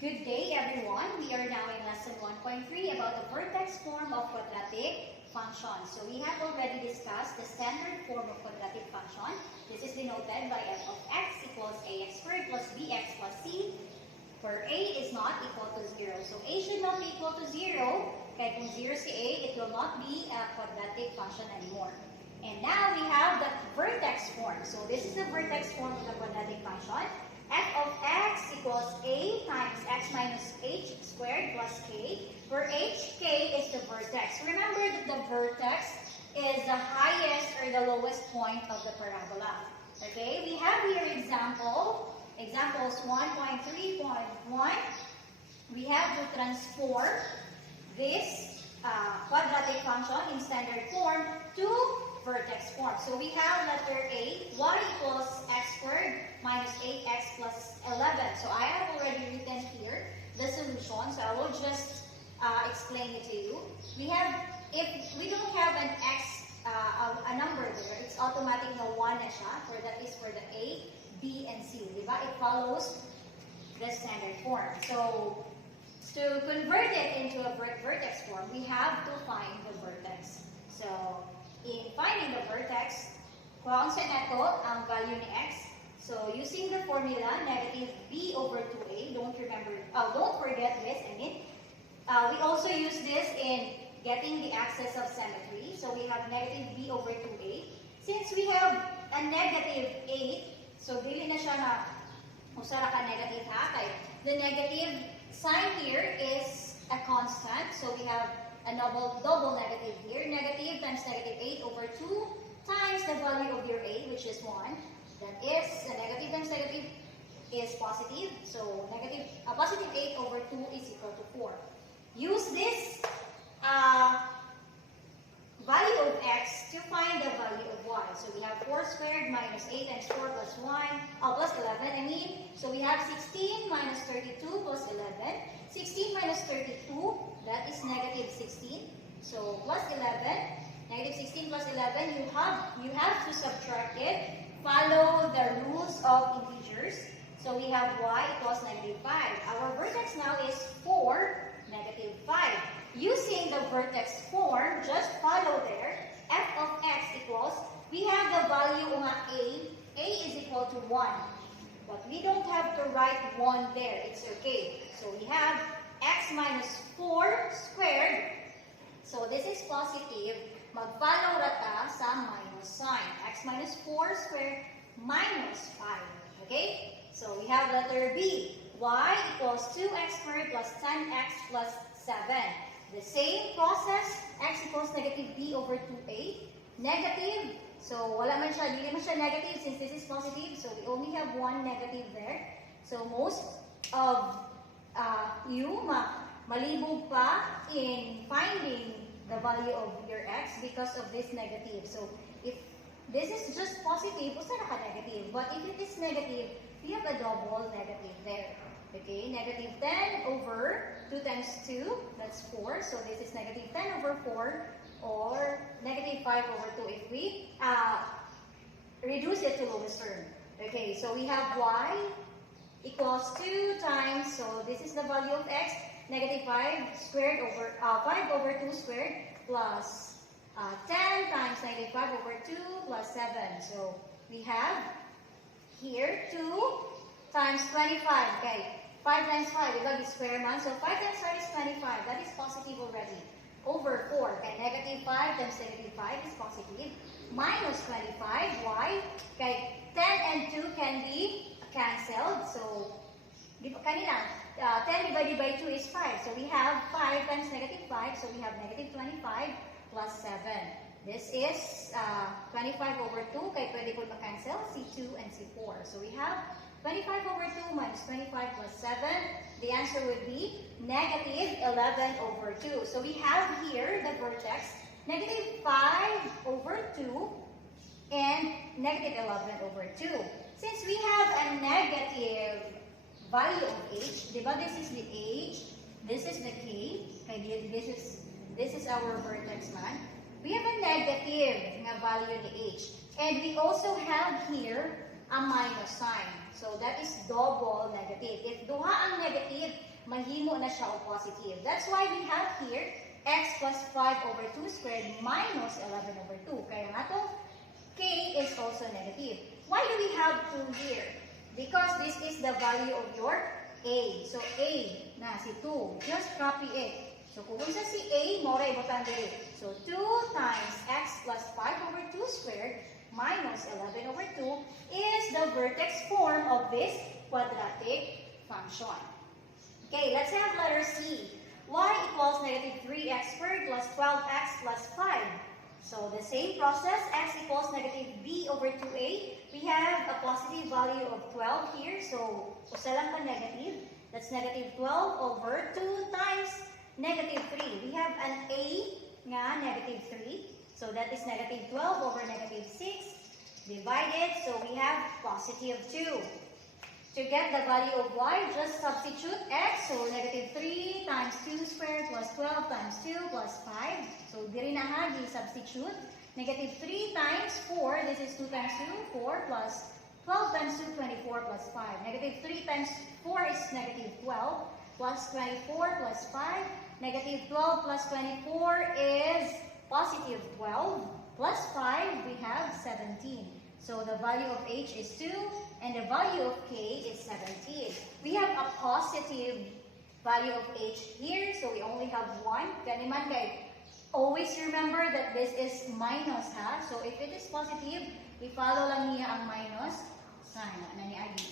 Good day, everyone. We are now in lesson 1.3 about the vertex form of quadratic function. So we have already discussed the standard form of quadratic function. This is denoted by f of x equals ax squared plus bx plus c, where a is not equal to 0. So a should not be equal to 0. Kaya kung 0 si a, it will not be a quadratic function anymore. And now we have the vertex form. So this is the vertex form of the quadratic function. F of x equals a times x minus h squared plus k, where h, k is the vertex. Remember that the vertex is the highest or the lowest point of the parabola. Okay, we have here examples 1.3.1. We have to transform this quadratic function in standard form to vertex form. So we have letter A, y equals x squared minus 8x plus 11. So I have already written here the solution, so I will just explain it to you. We have, if we don't have an x, a number there, it's automatic na 1 na siya, for that is for the A, B, and C. Diba? It follows the standard form. So to convert it into a vertex form, we have to find the vertex. So in finding the vertex, kuhaan sa nato ang value ni x. So using the formula, negative b over 2a, don't forget this, we also use this in getting the axis of symmetry. So we have negative b over 2a. Since we have a negative 8, so dili na siya na usara ka negative ha. The negative sign here is a constant. So we have a double negative here. Negative times negative 8 over 2 times the value of your a, which is 1. That is, the negative times negative is positive. So positive 8 over 2 is equal to 4. Use this value of x to find the value of y. So we have 4 squared minus 8 times 4 plus 11. So we have 16 minus 32 plus 11. 16 minus 32, that is negative 16. So plus 11, negative 16 plus 11, you have to subtract it. Follow the rules of integers. So we have y equals negative 5. Our vertex now is 4, negative 5. Using the vertex form, just follow there. F of x equals, we have the value of a. A is equal to 1. But we don't have to write 1 there. It's okay. So we have x minus 4 squared. So this is positive. Mag-follow rata sa minus sign. X minus 4 squared minus 5. Okay? So we have letter B. Y equals 2x squared plus 10x plus 7. The same process. X equals negative b over 2a. Negative. So wala man siya, hindi man siya negative since this is positive. So we only have one negative there. So most of you malibog pa in finding the value of your x because of this negative. So if this is just positive, usa na ka negative. But if it is negative, we have a double negative there. Okay, negative 10 over 2 times 2, that's 4. So this is negative 10 over 4 or negative 5 over 2 if we reduce it to lowest term. Okay, so we have y equals 2 times, so this is the value of x, negative 5 squared over 5 over 2 squared plus 10 times negative 5 over 2 plus 7. So we have here 2 times 25. Okay, 5 times 5, we square man. So 5 times 5 is 25. That is positive already. Over 4. Okay, negative 5 times negative 5 is positive. Minus 25. Why? Okay, 10 and 2 can be cancelled. So, kanina, 10 divided by 2 is 5. So we have 5 times negative 5. So we have negative 25 plus 7. This is 25 over 2. Kaya pwede po makancel C2 and C4. So we have 25 over 2 minus 25 plus 7. The answer would be negative 11 over 2. So we have here the vertex negative 5 over 2 and negative 11 over 2. Since we have a negative value of h, diba this is the h, this is the k, okay, this is our vertex man. We have a negative na value ni h. And we also have here a minus sign. So that is double negative. If duha ang negative, mahimo na siya og positive. That's why we have here x plus 5 over 2 squared minus 11 over 2. Kaya nga to, k is also negative. Why do we have 2 here? Because this is the value of your a. So a na si 2. Just copy it. So kung sa si a, mora ibutan diri. So 2 times x plus 5 over 2 squared minus 11 over 2 is the vertex form of this quadratic function. Okay, let's have letter C. Y equals negative 3x squared plus 12x plus 5. So the same process, x equals negative b over 2a. We have a positive value of 12 here, so usa lang pa negative. That's negative 12 over 2 times negative 3. We have an a nga negative 3. So that is negative 12 over negative 6 divided. So we have positive 2. To get the value of y, just substitute x. So negative 3 times 2 squared plus 12 times 2 plus 5. So diri na ha, substitute. Negative 3 times 4, this is 2 times 2, 4 plus 12 times 2, 24 plus 5. Negative 3 times 4 is negative 12 plus 24 plus 5. Negative 12 plus 24 is positive 12 plus 5, we have 17. So the value of h is 2 and the value of k is 17. We have a positive value of h here, so we only have 1. Kaniman kay, always remember that this is minus ha. So if it is positive, we follow lang niya ang minus sign. Ano ni Agi?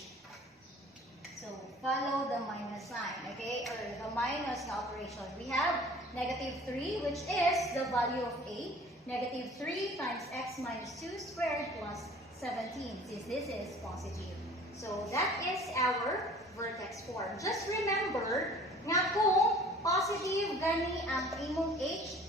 So follow the minus sign, okay? Or the minus na operation. We have negative 3, which is the value of a. Negative 3 times x minus 2 squared plus 17, since this is positive. So that is our vertex form. Just remember, nga kung positive gani ang imong h,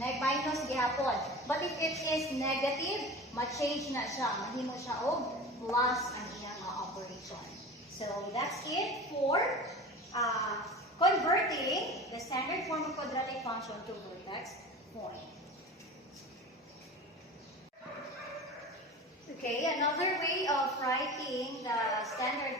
minus gihapon. But if it is negative, ma-change na siya. Mahimo siya og plus ang iyang operation. So that's it for converting the standard form of quadratic function to vertex form. Okay, another way of writing the standard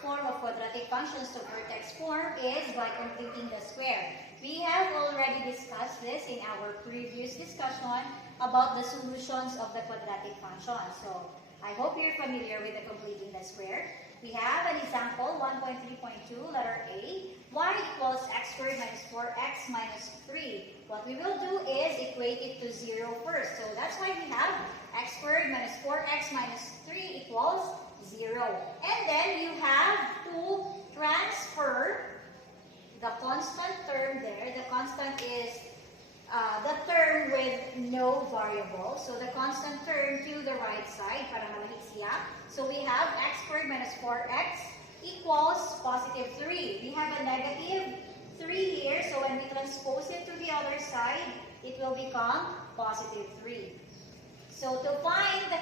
form of quadratic functions to vertex form is by completing the square. We have already discussed this in our previous discussion about the solutions of the quadratic function. So I hope you're familiar with the completing the square. We have an example, 1.3.2, letter A. Y equals x squared minus 4x minus 3. What we will do is equate it to 0 first. So that's why we have x squared minus 4x minus 3 equals 0. And then you have to transfer the constant term there. The constant is the term with no variable. So the constant term to the right side para malahit siya. So we have x squared minus 4x equals positive 3. We have a negative 3 here. So when we transpose it to the other side, it will become positive 3. So to find the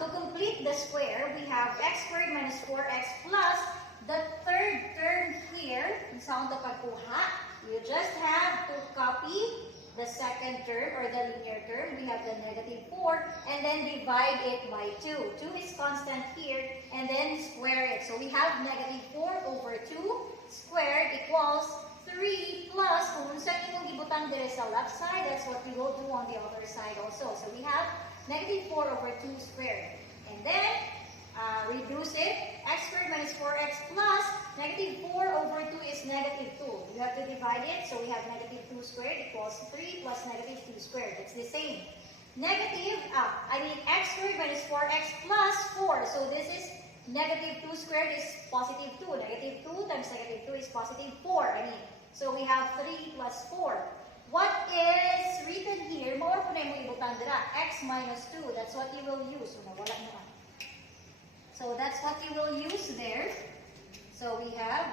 to complete the square, we have x squared minus 4x plus the third term here. Sound of pagkuha. You just have to copy the second term or the linear term. We have the negative 4 and then divide it by 2. 2 is constant here and then square it. So we have negative 4 over 2 squared equals 3 plus, kung saan itong ibutang dire sa left side, that's what we will do on the other side also. So we have negative 4 over 2 squared. And then, reduce it. X squared minus 4x plus negative 4 over 2 is negative 2. You have to divide it. So we have negative 2 squared equals 3 plus negative 2 squared. It's the same. X squared minus 4x plus 4. So this is negative 2 squared is positive 2. Negative 2 times negative 2 is positive 4. So we have 3 plus 4. What is written here, more po na yung ibutan dira, x minus 2. That's what you will use. So that's what you will use there. So we have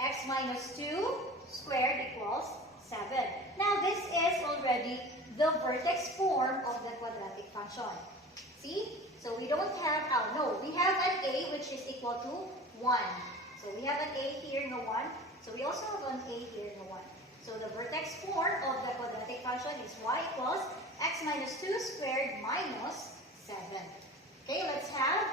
x minus 2 squared equals 7. Now this is already the vertex form of the quadratic function. See? So we don't have, we have an a which is equal to 1. So we have an a here, no 1. So we also have an a here, no 1. So the vertex form of the quadratic function is y equals x minus 2 squared minus 7. Okay, let's have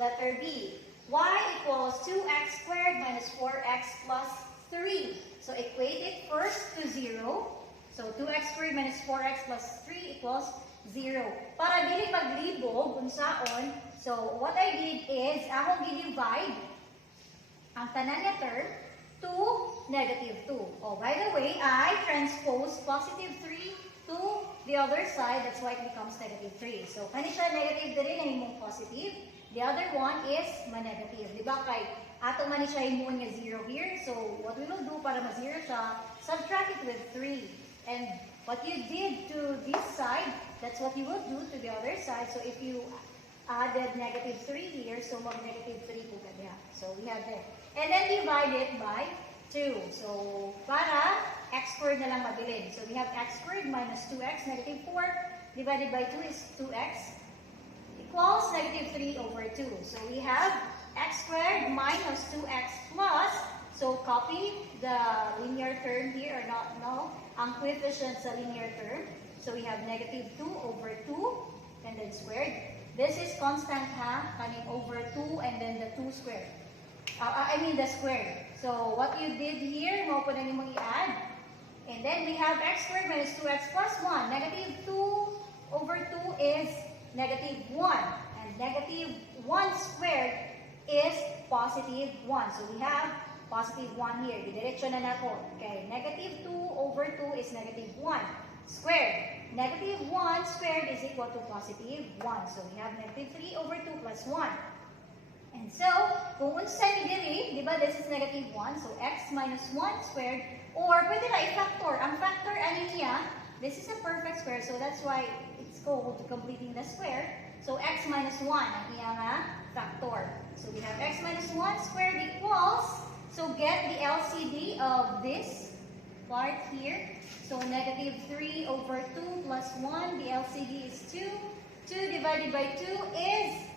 letter B. Y equals 2x squared minus 4x plus 3. So equate it first to 0. So 2x squared minus 4x plus 3 equals 0. Para dili maglibog, unsaon, so what I did is, akong gi-divide ang tanan niya term to negative 2. Oh, by the way, I transpose positive 3 to the other side. That's why it becomes negative 3. So, kani siya negative din na imong positive. The other one is ma-negative. Di ba? Kay ato man siya imong nga 0 here. So, what we will do para ma-0 siya, subtract it with 3. And what you did to this side, that's what you will do to the other side. So, if you added negative 3 here, so mag-negative 3 po kanya. So, we have that. And then divide it by 2. So, para x squared na lang mabilin. So, we have x squared minus 2x, negative 4, divided by 2 is 2x, equals negative 3 over 2. So, we have x squared minus 2x plus, so copy the linear term here, or not, no, ang coefficient sa linear term. So, we have negative 2 over 2, and then squared. This is constant ha, kaning over 2, and then the 2 squared. I mean the squared. So, what you did here, mo po na nimong i-add. And then, we have x squared minus 2x plus 1. Negative 2 over 2 is negative 1. And negative 1 squared is positive 1. So, we have positive 1 here. Didiretso na nato. Okay, negative 2 over 2 is negative 1 squared. Negative 1 squared is equal to positive 1. So, we have negative 3 over 2 plus 1. And so, kung unsa ni diri, di ba, this is negative 1. So, x minus 1 squared. Or, pwede na i-factor. Ang factor, ano niya, this is a perfect square. So, that's why it's called completing the square. So, x minus 1, ang iya nga factor. So, we have x minus 1 squared equals, so get the LCD of this part here. So, negative 3 over 2 plus 1, the LCD is 2. 2 divided by 2 is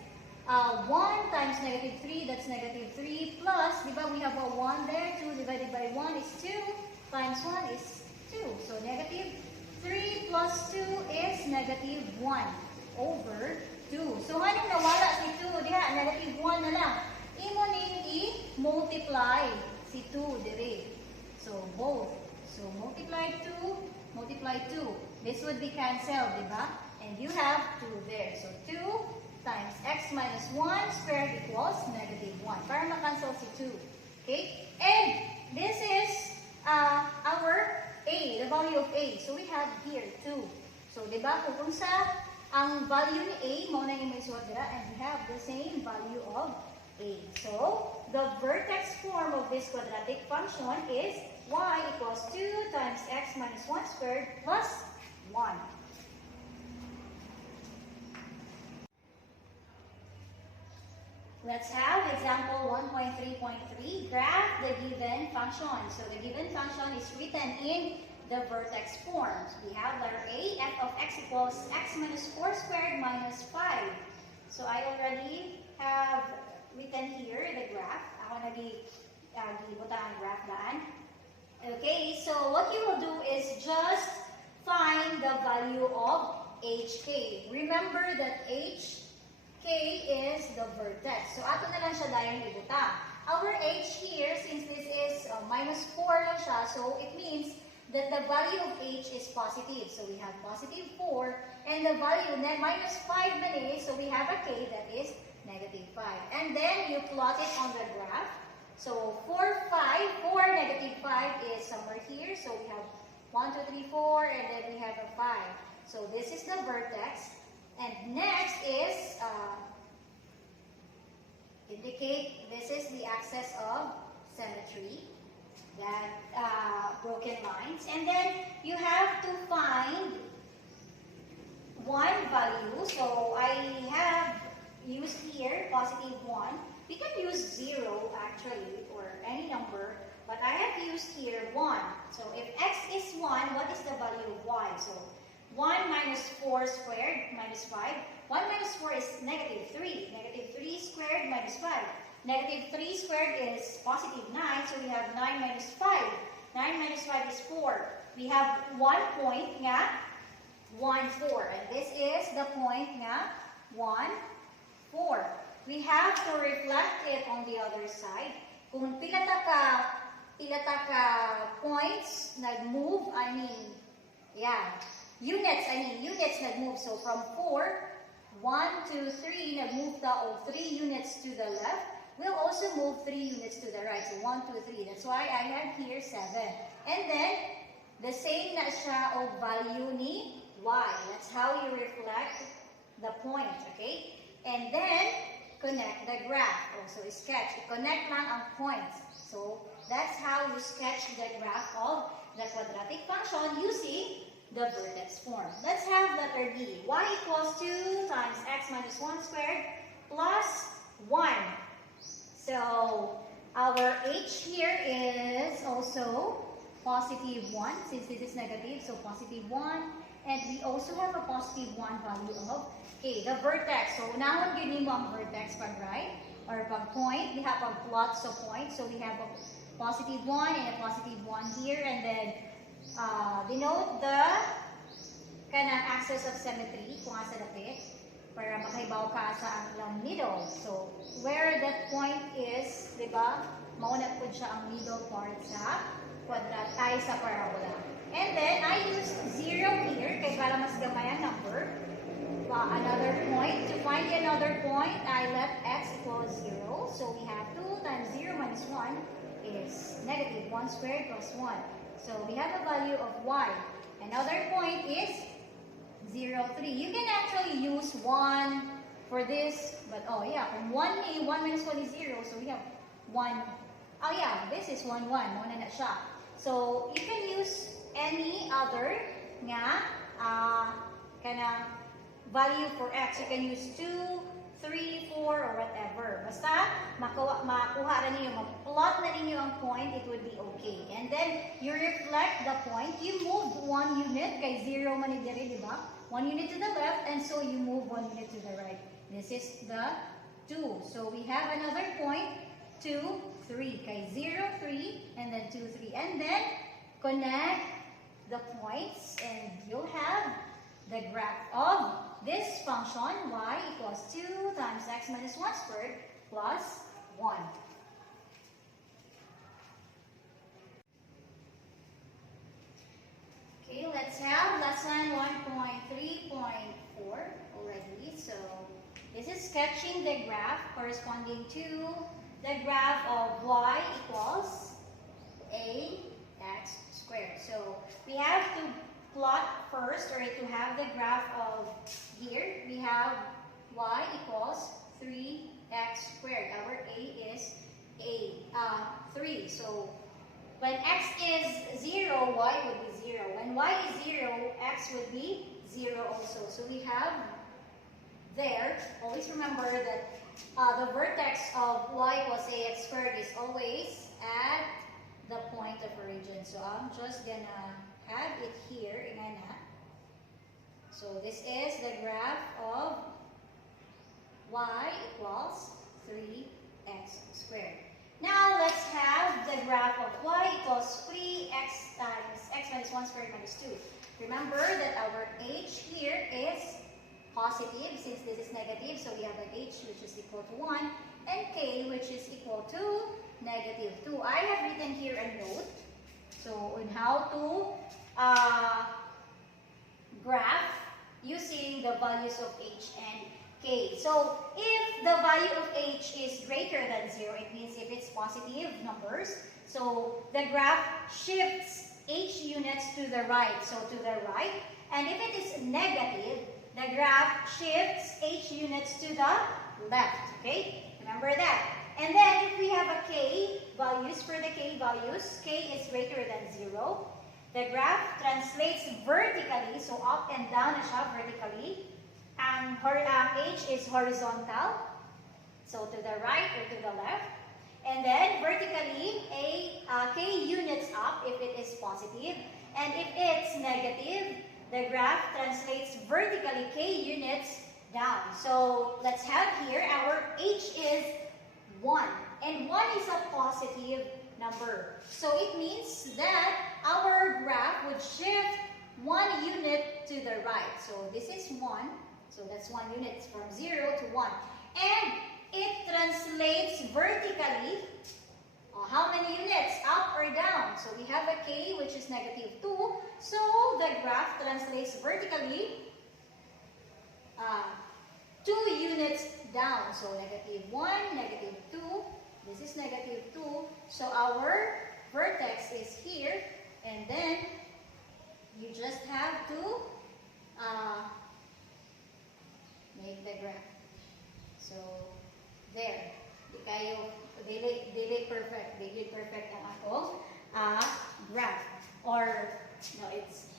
1 times negative 3, that's negative 3 plus, di ba, we have a 1 there, 2 divided by 1 is 2, times 1 is 2. So, negative 3 plus 2 is negative 1 over 2. So, anong nawala si 2? Diha, negative 1 na lang. Imo ning i-multiply si 2 dire. So, both. So, multiply 2, multiply 2. This would be cancelled, di ba? And you have 2 there. So, 2 times x minus 1 squared equals negative 1. Para makancel si 2. Okay? And this is our a, the value of a. So, we have here 2. So, di ba, kung sa ang value ni a, mo na yung may suwat dira, and we have the same value of a. So, the vertex form of this quadratic function is y equals 2 times x minus 1 squared plus 1. Let's have example 1.3.3, graph the given function. So the given function is written in the vertex form. We have letter A, f of x equals x minus 4 squared minus 5. So I already have written here the graph. Ako nag-ibuta ang graph daan. Okay, so what you will do is just find the value of hk. Remember that hk is the vertex. So, ato na lang siya dahil ibuta. Our h here, since this is minus 4 lang siya, so it means that the value of h is positive. So, we have positive 4, and the value minus 5 na is, so we have a k that is negative 5. And then, you plot it on the graph. So, 4, 5, 4, negative 5 is somewhere here. So, we have 1, 2, 3, 4, and then we have a 5. So, this is the vertex. And next is, indicate this is the axis of symmetry, that broken lines. And then you have to find one value. So I have used here positive 1. We can use 0 actually, or any number, but I have used here 1. So if x is 1, what is the value of y? So 1 minus 4 squared minus 5. 1 minus 4 is negative 3. Negative 3 squared minus 5. Negative 3 squared is positive 9. So we have 9 minus 5. 9 minus 5 is 4. We have 1 point nga 1, 4. And this is the point nga 1, 4. We have to reflect it on the other side. Kung pila ta ka points nag-move, units nag-move. So from 4, 1, 2, 3, nag-move ta o 3 units to the left. We'll also move 3 units to the right. So 1, 2, 3. That's why I have here 7. And then, the same na siya o value ni y. That's how you reflect the point, okay? And then, connect the graph. Also, sketch. Connect lang ang points. So, that's how you sketch the graph of the quadratic function using the vertex form. Let's have letter B. Y equals 2 times x minus 1 squared plus 1. So, our h here is also positive 1 since this is negative. So, positive 1. And we also have a positive 1 value of k, the vertex. So, unahon gini mo ang vertex pag right or pag point. We have a lots of points. So, we have a positive 1 and a positive 1 here. And then, denote the kanang axis of symmetry kung asa dapit para makahibaw ka sa ang middle. So, where that point is, di ba, mauna po siya ang middle part sa quadrat ay sa parabola. And then, I used 0 here kay para mas gamay ang number. Another point. To find another point, I left x equals 0. So, we have 2 times 0 minus 1 is negative 1 squared plus 1. So, we have a value of y. Another point is 0, 3. You can actually use 1 for this, but kung 1 minus 1 is 0, so we have 1. This is 1, 1. Muna na siya. So, you can use any other nga value for x. You can use 2, 3, 4, or whatever. Basta, makuha na ninyo, mag-plot na ninyo ang point, it would be okay. And then, you reflect the point. You move 1 unit, kay 0 man diri, di ba? 1 unit to the left, and so you move 1 unit to the right. This is the 2. So, we have another point, 2, 3. Kay 0, 3, and then 2, 3. And then, connect the points, and you'll have the graph of this function, y equals 2 times x minus 1 squared plus 1. Okay, let's have lesson 1.3.4 already. So, this is sketching the graph corresponding to the graph of y equals ax squared. So, we have to plot first, or to have the graph of here, we have y equals 3x squared. Our a is 3. So, when x is 0, y would be 0. When y is 0, x would be 0 also. So, we have there, always remember that the vertex of y equals ax squared is always at the point of origin. So, I'm just gonna have it here. So, this is the graph of y equals 3x squared. Now, let's have the graph of y equals 3x times x minus 1 squared minus 2. Remember that our h here is positive since this is negative. So, we have an h which is equal to 1 and k which is equal to negative 2. I have written here a note. So, on how to graph using the values of h and k. So, if the value of h is greater than 0, it means if it's positive numbers, so the graph shifts h units to the right, so to the right. And if it is negative, the graph shifts h units to the left, okay? Remember that. And then, if we have a k values, for the k values, k is greater than 0, the graph translates vertically, so up and down na siya vertically. And h is horizontal, so to the right or to the left. And then vertically, k units up if it is positive. And if it's negative, the graph translates vertically k units down. So let's have here, our h is 1. And 1 is a positive number. So it means that our graph would shift 1 unit to the right. So this is 1. So that's 1 unit from 0 to 1. and it translates vertically. How many units? Up or down? So we have a k which is negative 2. So the graph translates vertically 2 units down. So negative 1, negative 2. This is negative 2. So our vertex is here. And then you just have to make the graph. So there. Di kayo dili perfect. Dili perfect ang akong graph. Or, no, it's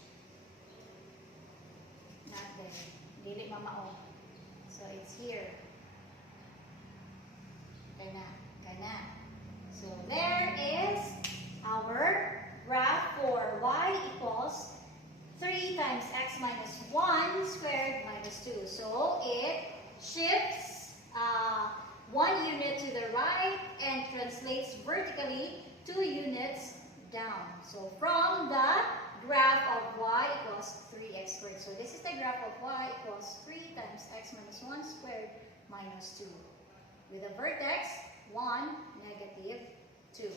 not there. Dili mamao. So, it's here. Kana. So, there is our graph for y equals 3 times x minus 1 squared minus 2. So, it shifts 1 unit to the right and translates vertically 2 units down. So from the graph of y equals 3x squared. So this is the graph of y equals 3 times x minus 1 squared minus 2. With a vertex 1, negative 2.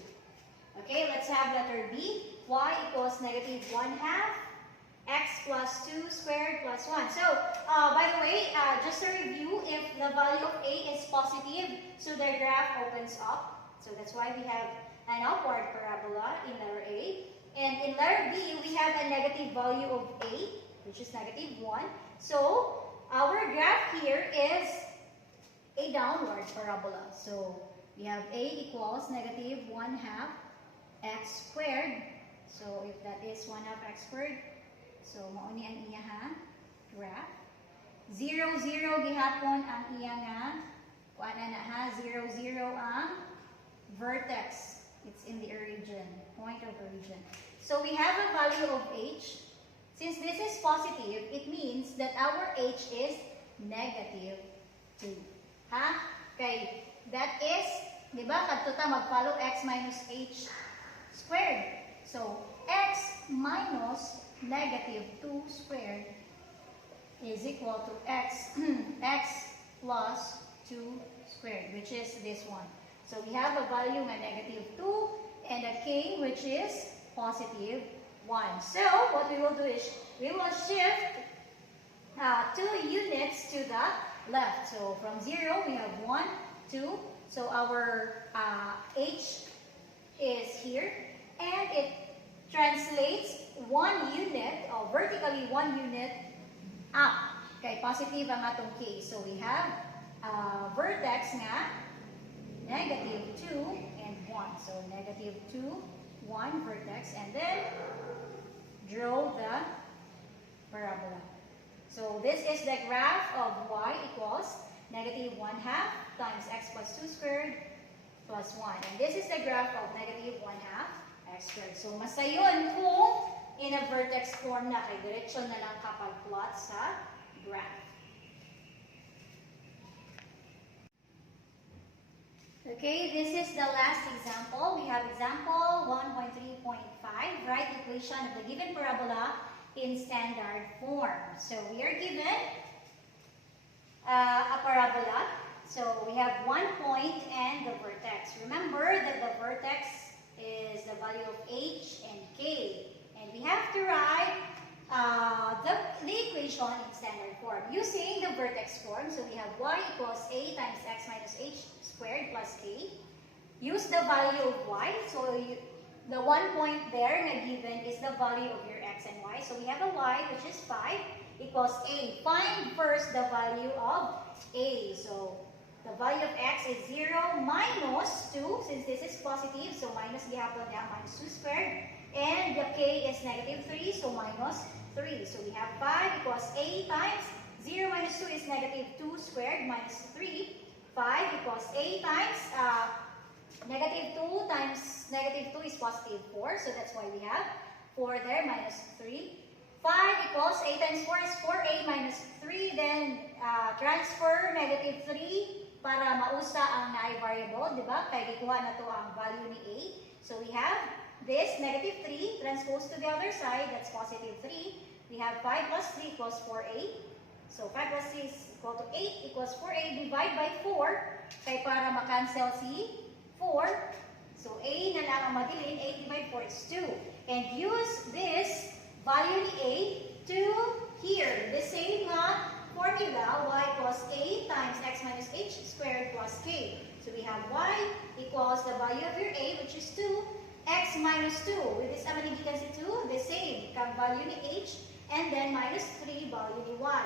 Okay, let's have letter B. Y equals negative 1 half x plus 2 squared plus 1. So, by the way, just a review, if the value of A is positive, so the graph opens up. So that's why we have an upward parabola in letter A. And in letter B, we have a negative value of A, which is negative 1. So, our graph here is a downward parabola. So, we have A equals negative 1 half x squared. So, if that is 1 half x squared, so, mauni ang iya graph. 0, 0, gihapon ang iya kuan na ha, 0, 0 ang vertex. It's in the origin, point of origin. So, we have a value of h. Since this is positive, it means that our h is negative 2. Ha? Okay, that is, di ba, kadto ta mag-follow x minus h squared. So, x minus negative 2 squared is equal to x plus 2 squared, which is this one. So we have a value of negative 2 and a k which is positive 1. So what we will do is we will shift 2 units to the left. So from 0 we have 1, 2. So our h is here and it translates 1 unit, or vertically 1 unit up. Okay, positive ang atong k. So we have vertex nga, negative 2 and 1. So negative 2, 1 vertex, and then draw the parabola. So this is the graph of y equals negative 1 half times x plus 2 squared plus 1. And this is the graph of negative 1 half x squared. So, masayon kung in a vertex form na kay diretsyon na lang kapag plot sa graph. Okay, this is the last example. We have example 1.3.5. Write the equation of the given parabola in standard form. So, we are given a parabola. So, we have 1 point and the vertex. Remember that the vertex is the value of h and k. And we have to write the equation in standard form using the vertex form. So we have y equals a times x minus h squared plus k. Use the value of y. So the 1 point there na given is the value of your x and y. So we have a y which is 5 equals a. Find first the value of a. So the value of x is 0 minus 2, since this is positive, so minus gihapon niya, minus 2 squared. And the k is negative 3, so minus 3. So we have 5 equals a times 0 minus 2 is negative 2 squared minus 3. 5 equals a times negative 2 times negative 2 is positive 4, so that's why we have 4 there, minus 3. 5 equals a times 4 is 4a minus 3, then transfer negative 3 para mausa ang naay variable, di ba? Kaya gikuha na to ang value ni a. So we have this negative 3 transpose to the other side, that's positive 3. We have 5 plus 3 equals 4a. So 5 plus 3 is equal to 8 equals 4a. Divide by 4. Kaya para makancel si 4. So a na lang ang madilin. 8 divided 4 is 2. And use this value ni a to here. The same formula, y equals a times x minus h squared plus k. So we have y equals the value of your a, which is 2, x minus 2. With this, maniggikan si 2, the same. Kang value ni h, and then minus 3 value ni y.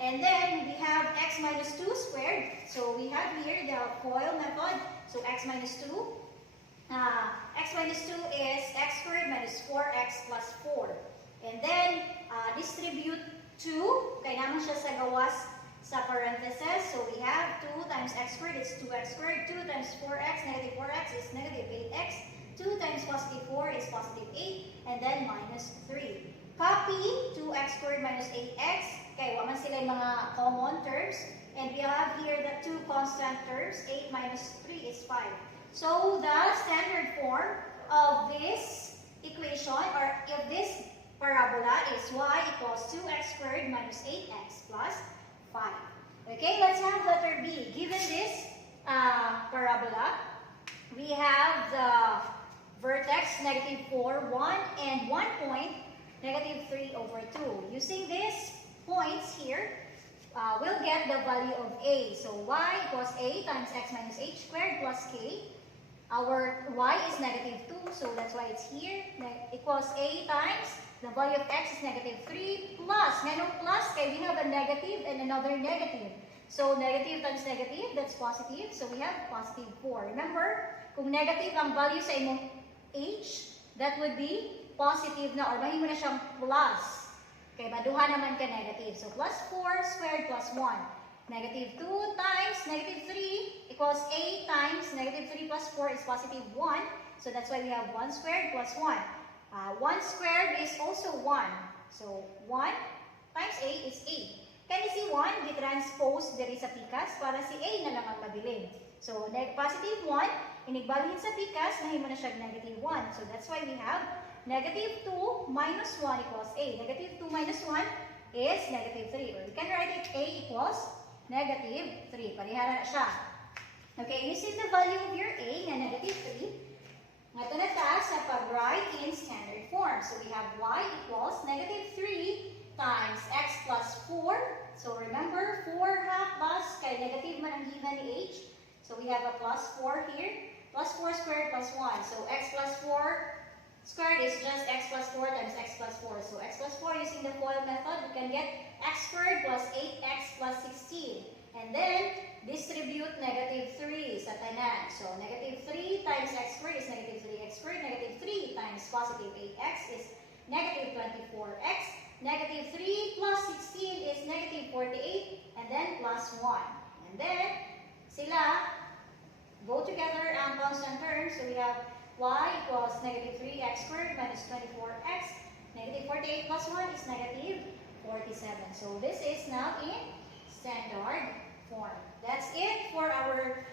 And then we have x minus 2 squared. So we have here the FOIL method. So x minus 2. X minus 2 is x squared minus 4x plus 4. And then distribute 2. Kaya naman siya sa gawas sa parentheses. So we have 2 times x squared is 2x squared. 2 times 4x, negative 4x is negative 8x. 2 times positive 4 is positive 8. And then minus 3. Copy 2x squared minus 8x. Okay, waman sila yung mga common terms. And we have here the two constant terms. 8 minus 3 is 5. So the standard form of this equation, or if this parabola, is y equals 2x squared minus 8x plus 5. Okay, let's have letter B. Given this parabola, we have the vertex negative 4, 1, and 1 point, negative 3 over 2. Using these points here, we'll get the value of a. So y equals a times x minus h squared plus k. Our y is negative 2, so that's why it's here. Equals a times, the value of x is negative 3 plus, merong plus, kaya we have a negative and another negative. So negative times negative, that's positive. So we have positive 4. Remember, kung negative ang value sa imong h, that would be positive na, or mahimo na siyang plus. Okay, baduhan naman ka negative. So plus 4 squared plus 1. Negative 2 times negative 3 equals a times negative 3 plus 4 is positive 1. So that's why we have 1 squared plus 1. 1 squared is also 1. So 1 times a is 8. Kaya si 1, di-transpose diri sa pikas para si a na lang ang mabilin. So positive 1, inigbalhin sa pikas, mahimo na siya negative 1. So that's why we have negative 2 minus 1 equals a. Negative 2 minus 1 is negative 3. Or we can write it a equals negative 3. Parihara na siya. Okay, using the value of your a na negative 3, ngayon na taas sa pag-write in standard form. So we have y equals negative 3 times x plus 4. So remember, 4 half plus, kaya negative man ang given ni h. So we have a plus 4 here. Plus 4 squared plus 1. So x plus 4 squared is just x plus 4 times x plus 4. So x plus 4 using the FOIL method, we can get x squared plus 8x plus 16. And then, distribute negative 3 sa tanan. So negative 3 times x squared is negative 3x squared. Negative 3 times positive 8x is negative 24x. Negative 3 plus 16 is negative 48. And then plus 1. And then, sila go together ang constant terms. So we have y equals negative 3x squared minus 24x. Negative 48 plus 1 is negative 47. So this is now in standard form. That's it for our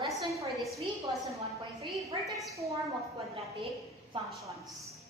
lesson for this week, lesson 1.3, vertex form of quadratic functions.